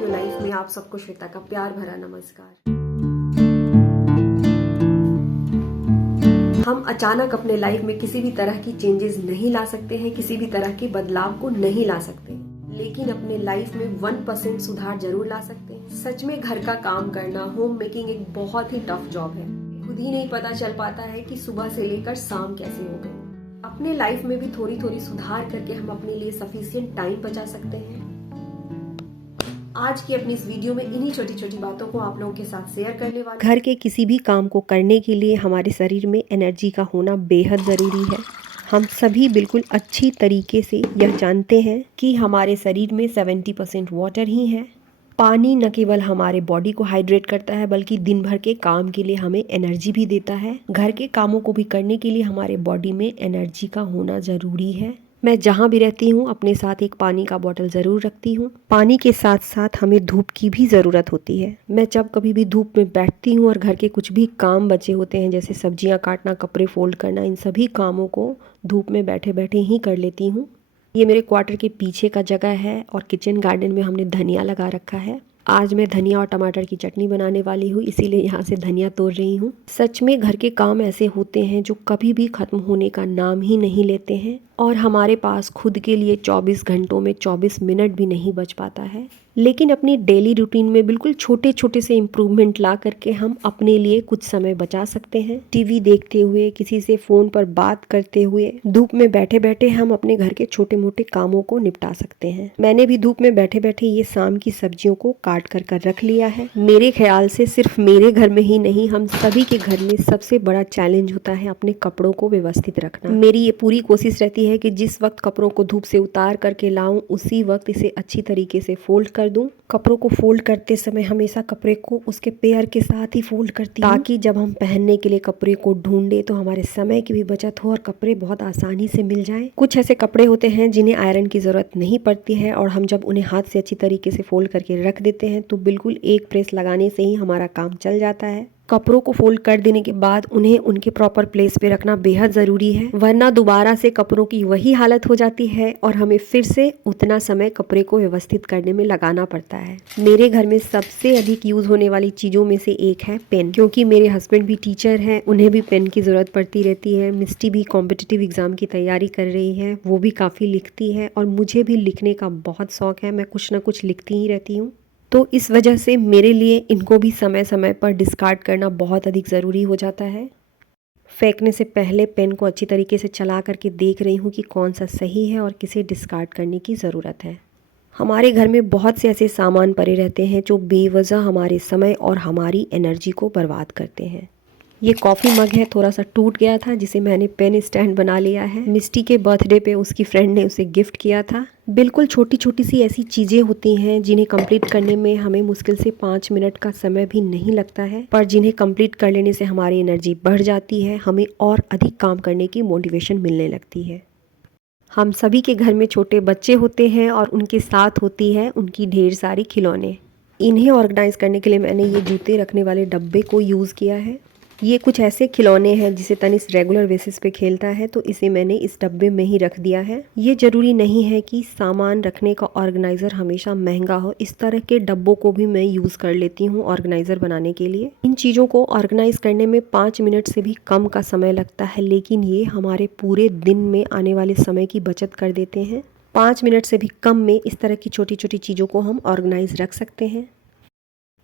आपकी लाइफ में आप सबको श्वेता का प्यार भरा नमस्कार। हम अचानक अपने लाइफ में किसी भी तरह की चेंजेस नहीं ला सकते हैं, किसी भी तरह के बदलाव को नहीं ला सकते, लेकिन अपने लाइफ में 1% सुधार जरूर ला सकते हैं। सच में घर का काम करना, होम मेकिंग एक बहुत ही टफ जॉब है। खुद ही नहीं पता चल पाता है कि सुबह से लेकर शाम कैसे हो गई। अपने लाइफ में भी थोड़ी थोड़ी सुधार करके हम अपने लिए सफिशिएंट टाइम बचा सकते हैं। आज की अपनी इस वीडियो में इन्हीं छोटी छोटी बातों को आप लोगों के साथ शेयर करने वाले। घर के किसी भी काम को करने के लिए हमारे शरीर में एनर्जी का होना बेहद ज़रूरी है। हम सभी बिल्कुल अच्छी तरीके से यह जानते हैं कि हमारे शरीर में 70% वाटर ही है। पानी न केवल हमारे बॉडी को हाइड्रेट करता है बल्कि दिन भर के काम के लिए हमें एनर्जी भी देता है। घर के कामों को भी करने के लिए हमारे बॉडी में एनर्जी का होना ज़रूरी है। मैं जहाँ भी रहती हूँ अपने साथ एक पानी का बोतल ज़रूर रखती हूँ। पानी के साथ साथ हमें धूप की भी ज़रूरत होती है। मैं जब कभी भी धूप में बैठती हूँ और घर के कुछ भी काम बचे होते हैं जैसे सब्जियाँ काटना, कपड़े फोल्ड करना, इन सभी कामों को धूप में बैठे बैठे ही कर लेती हूँ। ये मेरे क्वार्टर के पीछे का जगह है और किचन गार्डन में हमने धनिया लगा रखा है। आज मैं धनिया और टमाटर की चटनी बनाने वाली हूँ, इसीलिए यहाँ से धनिया तोड़ रही हूँ। सच में घर के काम ऐसे होते हैं जो कभी भी ख़त्म होने का नाम ही नहीं लेते हैं और हमारे पास खुद के लिए 24 घंटों में 24 मिनट भी नहीं बच पाता है। लेकिन अपनी डेली रूटीन में बिल्कुल छोटे छोटे से इम्प्रूवमेंट ला करके हम अपने लिए कुछ समय बचा सकते हैं। टीवी देखते हुए, किसी से फ़ोन पर बात करते हुए, धूप में बैठे बैठे हम अपने घर के छोटे मोटे कामों को निपटा सकते हैं। मैंने भी धूप में बैठे बैठे ये शाम की सब्जियों को काट कर रख लिया है। मेरे ख्याल से सिर्फ मेरे घर में ही नहीं, हम सभी के घर में सबसे बड़ा चैलेंज होता है अपने कपड़ों को व्यवस्थित रखना। मेरी ये पूरी कोशिश रहती है कि जिस वक्त कपड़ों को धूप से उतार करके लाऊं उसी वक्त इसे अच्छी तरीके से फोल्ड कर दूं। कपड़ों को फोल्ड करते समय हमेशा कपड़े को उसके पेयर के साथ ही फोल्ड करती हूं ताकि जब हम पहनने के लिए कपड़े को ढूंढे तो हमारे समय की भी बचत हो और कपड़े बहुत आसानी से मिल जाएं। कुछ ऐसे कपड़े होते हैं जिन्हें आयरन की जरूरत नहीं पड़ती है और हम जब उन्हें हाथ से अच्छी तरीके से फोल्ड करके रख देते हैं तो बिल्कुल एक प्रेस लगाने से ही हमारा काम चल जाता है। कपड़ों को फोल्ड कर देने के बाद उन्हें उनके प्रॉपर प्लेस पे रखना बेहद ज़रूरी है, वरना दोबारा से कपड़ों की वही हालत हो जाती है और हमें फिर से उतना समय कपड़े को व्यवस्थित करने में लगाना पड़ता है। मेरे घर में सबसे अधिक यूज़ होने वाली चीज़ों में से एक है पेन, क्योंकि मेरे हस्बैंड भी टीचर हैं, उन्हें भी पेन की ज़रूरत पड़ती रहती है। मिस्टी भी कॉम्पिटिटिव एग्ज़ाम की तैयारी कर रही है, वो भी काफ़ी लिखती है और मुझे भी लिखने का बहुत शौक़ है। मैं कुछ ना कुछ लिखती ही रहती हूँ, तो इस वजह से मेरे लिए इनको भी समय समय पर डिस्कार्ड करना बहुत अधिक ज़रूरी हो जाता है। फेंकने से पहले पेन को अच्छी तरीके से चला करके देख रही हूँ कि कौन सा सही है और किसे डिस्कार्ड करने की ज़रूरत है। हमारे घर में बहुत से ऐसे सामान पड़े रहते हैं जो बेवजह हमारे समय और हमारी एनर्जी को बर्बाद करते हैं। ये कॉफ़ी मग है, थोड़ा सा टूट गया था जिसे मैंने पेन स्टैंड बना लिया है। मिस्टी के बर्थडे पे उसकी फ्रेंड ने उसे गिफ्ट किया था। बिल्कुल छोटी छोटी सी ऐसी चीज़ें होती हैं जिन्हें कंप्लीट करने में हमें मुश्किल से 5 मिनट का समय भी नहीं लगता है, पर जिन्हें कंप्लीट कर लेने से हमारी एनर्जी बढ़ जाती है, हमें और अधिक काम करने की मोटिवेशन मिलने लगती है। हम सभी के घर में छोटे बच्चे होते हैं और उनके साथ होती है उनकी ढेर सारी खिलौने। इन्हें ऑर्गेनाइज करने के लिए मैंने ये जूते रखने वाले डब्बे को यूज़ किया है। ये कुछ ऐसे खिलौने हैं जिसे तनिष रेगुलर बेसिस पे खेलता है, तो इसे मैंने इस डब्बे में ही रख दिया है। ये ज़रूरी नहीं है कि सामान रखने का ऑर्गेनाइज़र हमेशा महंगा हो, इस तरह के डब्बों को भी मैं यूज़ कर लेती हूँ ऑर्गेनाइज़र बनाने के लिए। इन चीज़ों को ऑर्गेनाइज करने में 5 मिनट से भी कम का समय लगता है, लेकिन ये हमारे पूरे दिन में आने वाले समय की बचत कर देते हैं। 5 मिनट से भी कम में इस तरह की छोटी छोटी चीज़ों को हम ऑर्गेनाइज रख सकते हैं।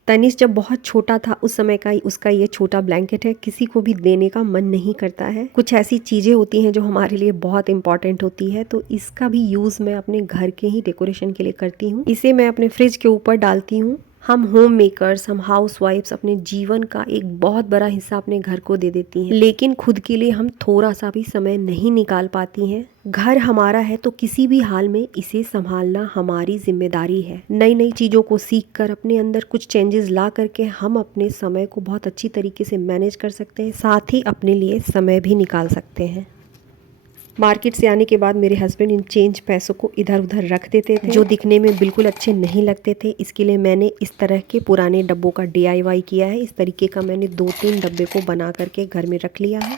तनिष जब बहुत छोटा था उस समय का उसका ये छोटा ब्लैंकेट है, किसी को भी देने का मन नहीं करता है। कुछ ऐसी चीज़ें होती हैं जो हमारे लिए बहुत इंपॉर्टेंट होती है, तो इसका भी यूज़ मैं अपने घर के ही डेकोरेशन के लिए करती हूँ। इसे मैं अपने फ्रिज के ऊपर डालती हूँ। हम होम मेकर्स, हम हाउस वाइफ्स अपने जीवन का एक बहुत बड़ा हिस्सा अपने घर को दे देती हैं, लेकिन खुद के लिए हम थोड़ा सा भी समय नहीं निकाल पाती हैं। घर हमारा है तो किसी भी हाल में इसे संभालना हमारी जिम्मेदारी है। नई नई चीज़ों को सीख कर अपने अंदर कुछ चेंजेस ला करके हम अपने समय को बहुत अच्छी तरीके से मैनेज कर सकते हैं, साथ ही अपने लिए समय भी निकाल सकते हैं। मार्केट से आने के बाद मेरे हस्बैंड इन चेंज पैसों को इधर उधर रख देते थे, जो दिखने में बिल्कुल अच्छे नहीं लगते थे। इसके लिए मैंने इस तरह के पुराने डब्बों का DIY किया है। इस तरीके का मैंने 2-3 डब्बे को बना करके घर में रख लिया है।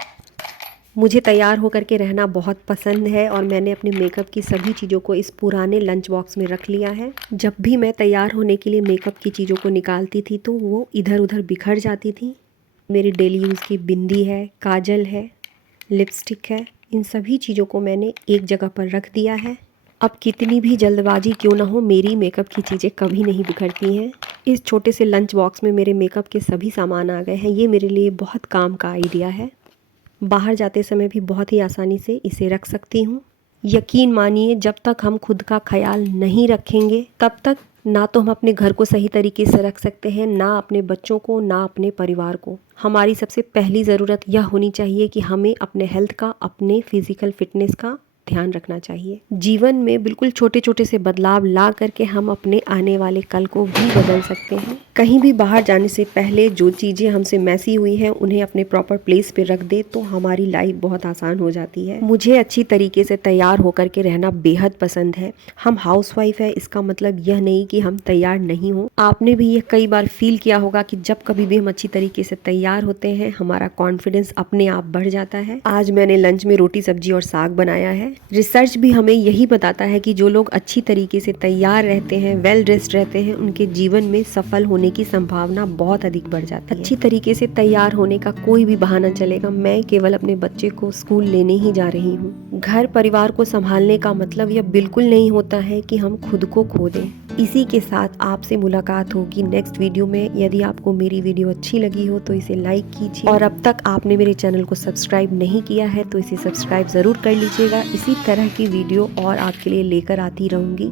मुझे तैयार होकर के रहना बहुत पसंद है और मैंने अपने मेकअप की सभी चीज़ों को इस पुराने लंच बॉक्स में रख लिया है। जब भी मैं तैयार होने के लिए मेकअप की चीज़ों को निकालती थी तो वो इधर उधर बिखर जाती थी। मेरी डेली यूज़ की बिंदी है, काजल है, लिपस्टिक है, इन सभी चीज़ों को मैंने एक जगह पर रख दिया है। अब कितनी भी जल्दबाजी क्यों ना हो, मेरी मेकअप की चीज़ें कभी नहीं बिखरती हैं। इस छोटे से लंच बॉक्स में मेरे मेकअप के सभी सामान आ गए हैं। ये मेरे लिए बहुत काम का आइडिया है। बाहर जाते समय भी बहुत ही आसानी से इसे रख सकती हूँ। यकीन मानिए, जब तक हम खुद का ख्याल नहीं रखेंगे तब तक ना तो हम अपने घर को सही तरीके से रख सकते हैं, ना अपने बच्चों को, ना अपने परिवार को। हमारी सबसे पहली ज़रूरत यह होनी चाहिए कि हमें अपने हेल्थ का, अपने फिजिकल फिटनेस का ध्यान रखना चाहिए। जीवन में बिल्कुल छोटे छोटे से बदलाव ला करके हम अपने आने वाले कल को भी बदल सकते हैं। कहीं भी बाहर जाने से पहले जो चीज़ें हमसे मैसी हुई हैं उन्हें अपने प्रॉपर प्लेस पे रख दे तो हमारी लाइफ बहुत आसान हो जाती है। मुझे अच्छी तरीके से तैयार होकर के रहना बेहद पसंद है। हम हाउसवाइफ है, इसका मतलब यह नहीं कि हम तैयार नहीं हो। आपने भी ये कई बार फील किया होगा कि जब कभी भी हम अच्छी तरीके से तैयार होते हैं हमारा कॉन्फिडेंस अपने आप बढ़ जाता है। आज मैंने लंच में रोटी, सब्जी और साग बनाया है। रिसर्च भी हमें यही बताता है कि जो लोग अच्छी तरीके से तैयार रहते हैं, वेल ड्रेस्ड रहते हैं, उनके जीवन में सफल होने की संभावना बहुत अधिक बढ़ जाती है। अच्छी तरीके से तैयार होने का कोई भी बहाना चलेगा। मैं केवल अपने बच्चे को स्कूल लेने ही जा रही हूँ। घर परिवार को संभालने का मतलब यह बिल्कुल नहीं होता है कि हम खुद को खो दें। इसी के साथ आपसे मुलाकात होगी नेक्स्ट वीडियो में। यदि आपको मेरी वीडियो अच्छी लगी हो तो इसे लाइक कीजिए और अब तक आपने मेरे चैनल को सब्सक्राइब नहीं किया है तो इसे सब्सक्राइब ज़रूर कर लीजिएगा। इसी तरह की वीडियो और आपके लिए लेकर आती रहूँगी।